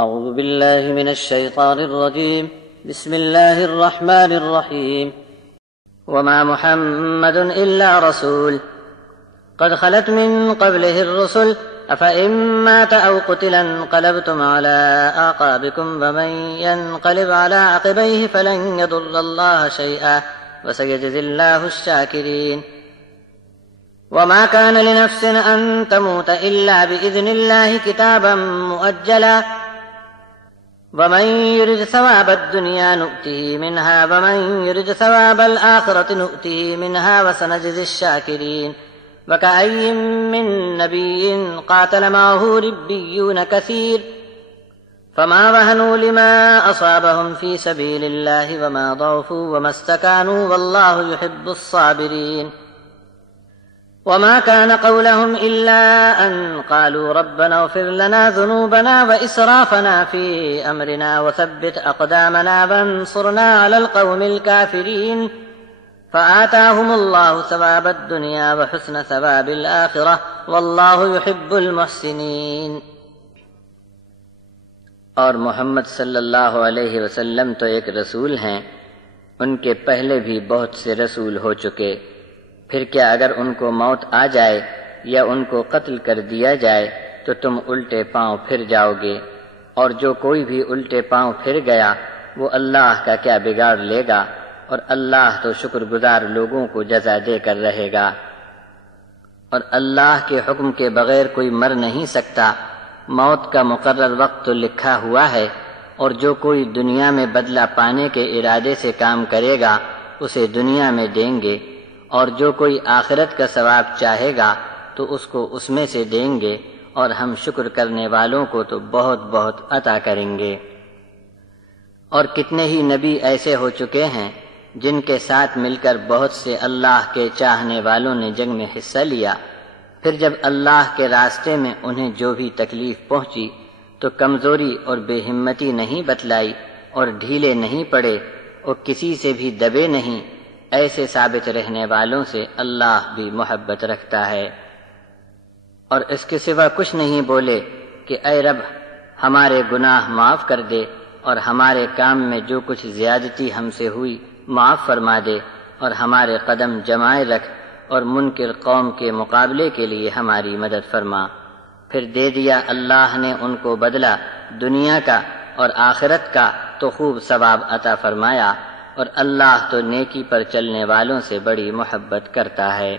اعوذ باللہ من الشیطان الرجیم بسم اللہ الرحمن الرحیم وما محمد الا رسول قد خلت من قبله الرسل افإن مات او قتل انقلبتم على اعقابكم ومن ينقلب على عقبيه فلن يضر الله شيئا وسيجزي الله الشاكرين وما كان لنفس ان تموت الا باذن الله كتابا مؤجلا ومن يرد ثواب الدنيا نؤته منها ومن يرد ثواب الآخرة نؤته منها وسنجزي الشاكرين وكأي من نبي قاتل معه ربيون كثير فما وهنوا لما أصابهم في سبيل الله وما ضعفوا وما استكانوا والله يحب الصابرين وما كان قولهم إلا أن قالوا ربنا اغفر لنا ذنوبنا وإسرافنا في أمرنا وثبت أقدامنا وانصرنا على القوم الكافرين فآتاهم الله ثواب الدنيا وحسن ثواب الآخرة والله يحب المحسنين۔ اور محمد صلی اللہ علیہ وسلم تو ایک رسول ہیں، ان کے پہلے بھی بہت سے رسول ہو چکے، پھر کیا اگر ان کو موت آ جائے یا ان کو قتل کر دیا جائے تو تم الٹے پاؤں پھر جاؤ گے، اور جو کوئی بھی الٹے پاؤں پھر گیا وہ اللہ کا کیا بگاڑ لے گا، اور اللہ تو شکر گزار لوگوں کو جزا دے کر رہے گا۔ اور اللہ کے حکم کے بغیر کوئی مر نہیں سکتا، موت کا مقرر وقت تو لکھا ہوا ہے، اور جو کوئی دنیا میں بدلہ پانے کے ارادے سے کام کرے گا اسے دنیا میں دیں گے، اور جو کوئی آخرت کا ثواب چاہے گا تو اس کو اس میں سے دیں گے، اور ہم شکر کرنے والوں کو تو بہت بہت عطا کریں گے۔ اور کتنے ہی نبی ایسے ہو چکے ہیں جن کے ساتھ مل کر بہت سے اللہ کے چاہنے والوں نے جنگ میں حصہ لیا، پھر جب اللہ کے راستے میں انہیں جو بھی تکلیف پہنچی تو کمزوری اور بے ہمتی نہیں بتلائی اور ڈھیلے نہیں پڑے اور کسی سے بھی دبے نہیں، ایسے ثابت رہنے والوں سے اللہ بھی محبت رکھتا ہے۔ اور اس کے سوا کچھ نہیں بولے کہ اے رب ہمارے گناہ معاف کر دے، اور ہمارے کام میں جو کچھ زیادتی ہم سے ہوئی معاف فرما دے، اور ہمارے قدم جمائے رکھ، اور منکر قوم کے مقابلے کے لیے ہماری مدد فرما۔ پھر دے دیا اللہ نے ان کو بدلہ دنیا کا اور آخرت کا تو خوب ثواب عطا فرمایا، اور اللہ تو نیکی پر چلنے والوں سے بڑی محبت کرتا ہے۔